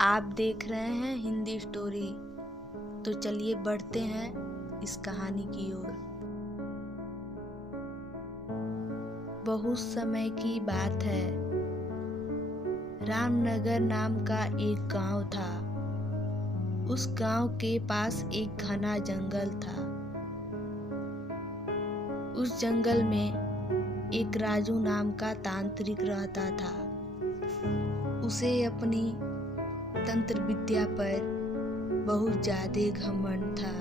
आप देख रहे हैं हिंदी स्टोरी। तो चलिए बढ़ते हैं इस कहानी की ओर। बहुत समय की बात है, रामनगर नाम का एक गांव था। उस गांव के पास एक घना जंगल था। उस जंगल में एक राजू नाम का तांत्रिक रहता था। उसे अपनी तंत्र विद्या पर बहुत ज्यादा घमंड था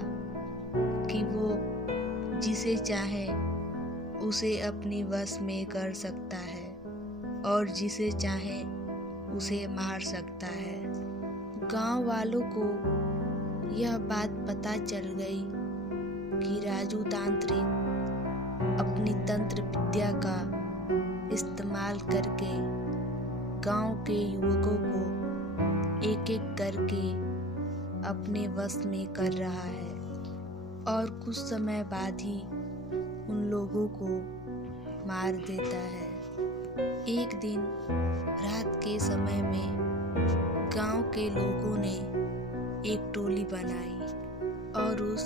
कि वो जिसे चाहे उसे अपनी वश में कर सकता है और जिसे चाहे उसे मार सकता है। गांव वालों को यह बात पता चल गई कि राजू तांत्रिक अपनी तंत्र विद्या का इस्तेमाल करके गांव के युवकों को एक एक करके अपने वश में कर रहा है और कुछ समय बाद ही उन लोगों को मार देता है। एक दिन रात के समय में गांव के लोगों ने एक टोली बनाई और उस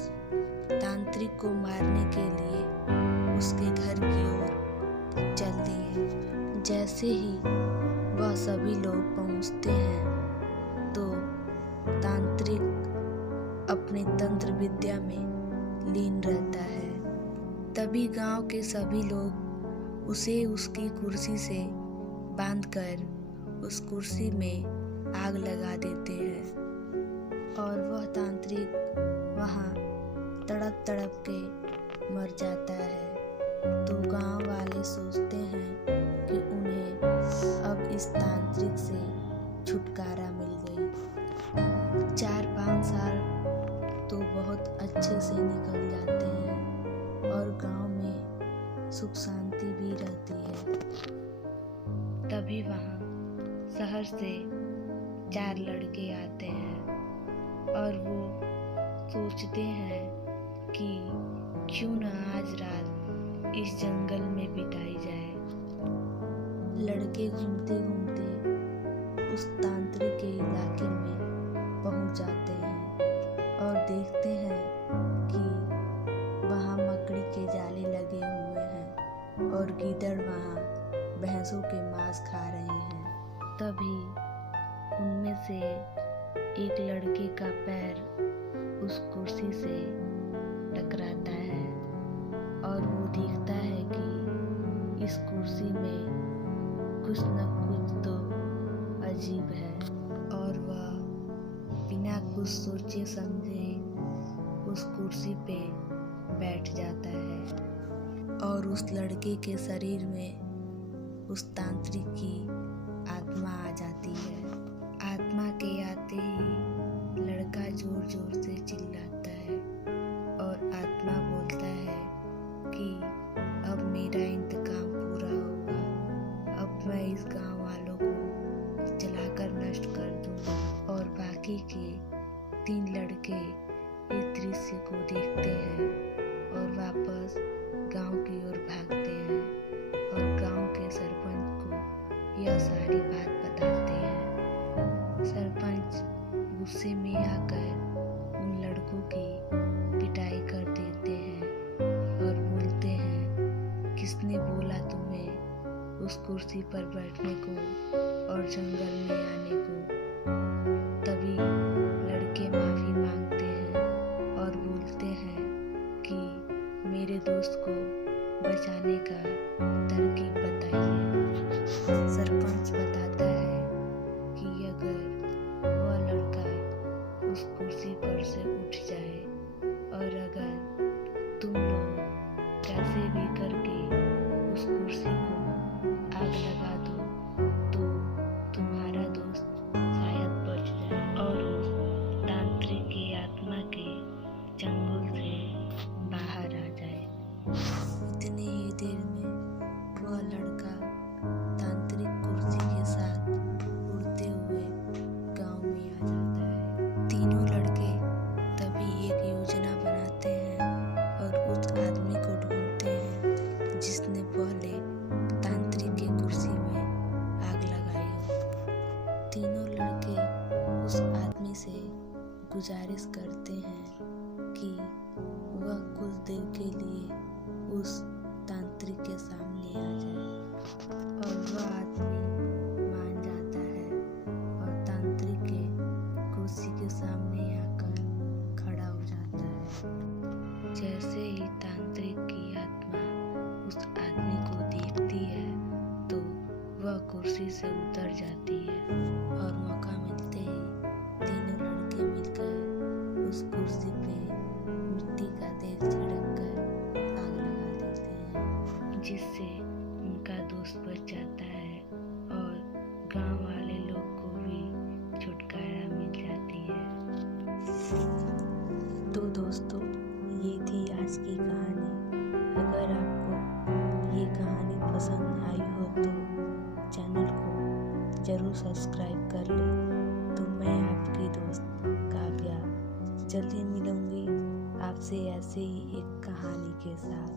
तांत्रिक को मारने के लिए उसके घर की ओर चल दिए। जैसे ही वह सभी लोग पहुंचते हैं तो तांत्रिक अपने तंत्र विद्या में लीन रहता है। तभी गांव के सभी लोग उसे उसकी कुर्सी से बांधकर उस कुर्सी में आग लगा देते हैं और वह तांत्रिक वहां तड़प तड़प के मर जाता है। तो गांव वाले सोचते हैं कि उन्हें अब इस तांत्रिक से छुटकारा मिल गई। 4-5 साल तो बहुत अच्छे से निकल जाते हैं और गांव में सुख शांति भी रहती है। तभी वहां शहर से 4 लड़के आते हैं और वो सोचते हैं कि क्यों न आज रात इस जंगल में बिताई जाए। लड़के घूमते घूमते उस तांत्रिक के इलाके में पहुंच जाते हैं और देखते हैं कि वहां मकड़ी के जाले लगे हुए हैं और गीदड़ वहां भैंसों के मांस खा रहे हैं। तभी उनमें से एक लड़के का पैर उस कुर्सी से टकराता है और वो देखता है कि इस कुर्सी में कुछ न कुछ तो अजीब है और वह बिना कुछ सोचे समझे उस कुर्सी पे बैठ जाता है और उस लड़के के शरीर में उस तांत्रिक की आत्मा आ जाती है। आत्मा के आते ही लड़का जोर जोर से चिल्लाता है और आत्मा बोलता है कि अब मेरा इंतकाम पूरा होगा। अब मैं इस गांव वालों को जलाकर नष्ट कर दूंगा। और बाकी के 3 लड़के इस दृश्य को देखते हैं और वापस गांव की ओर भागते हैं और गांव के सरपंच को यह सारी बात बताते हैं। सरपंच गुस्से में आकर उन लड़कों की पिटाई कर देते हैं और बोलते हैं, किसने बोला तुम्हें उस कुर्सी पर बैठने को और जंगल में आने को। तभी लड़के माफी मांगते हैं और बोलते हैं कि मेरे दोस्त को बचाने का तरकीब बताइए। सरपंच बताता है कि अगर वह लड़का उस कुर्सी पर से उठ जाए और अगर तुम लोग कैसे भी करके उस कुर्सी को आग लगा दो तो तुम्हारा दोस्त शायद बच जाए और उस तांत्रिक की आत्मा के चंगुल से बाहर आ जाए। इतनी ही देर में वह लड़का तांत्रिक कुर्सी के साथ उड़ते हुए गांव में आ जाता है। तीनों लड़के तभी एक योजना बनाते हैं और उस आदमी को ढूंढते हैं जिसने पहले तांत्रिक की कुर्सी में आग लगाई हो। तीनों लड़के उस आदमी से गुजारिश करते हैं कि वह कुछ देर के लिए उस तांत्रिक के सामने आ जाए, और वह आदमी मान जाता है और तांत्रिक के कुर्सी के सामने आकर खड़ा हो जाता है। जैसे ही तांत्रिक की आत्मा उस आदमी को देखती है तो वह कुर्सी से उतर जाती है, और मौका मिलते ही तीनों लड़के मिलकर उस कुर्सी पे मिट्टी का तेल छिड़क कर आग लगा देते हैं, जिससे उनका दोस्त बच जाता है और गांव वाले लोग को भी छुटकारा मिल जाती है। तो दोस्तों, ये थी आज की कहानी। अगर आपको ये कहानी पसंद आई हो तो चैनल को ज़रूर सब्सक्राइब कर लें। तो मैं आपकी दोस्त काव्या जल्दी मिलूंगी आपसे ऐसे ही एक कहानी के साथ।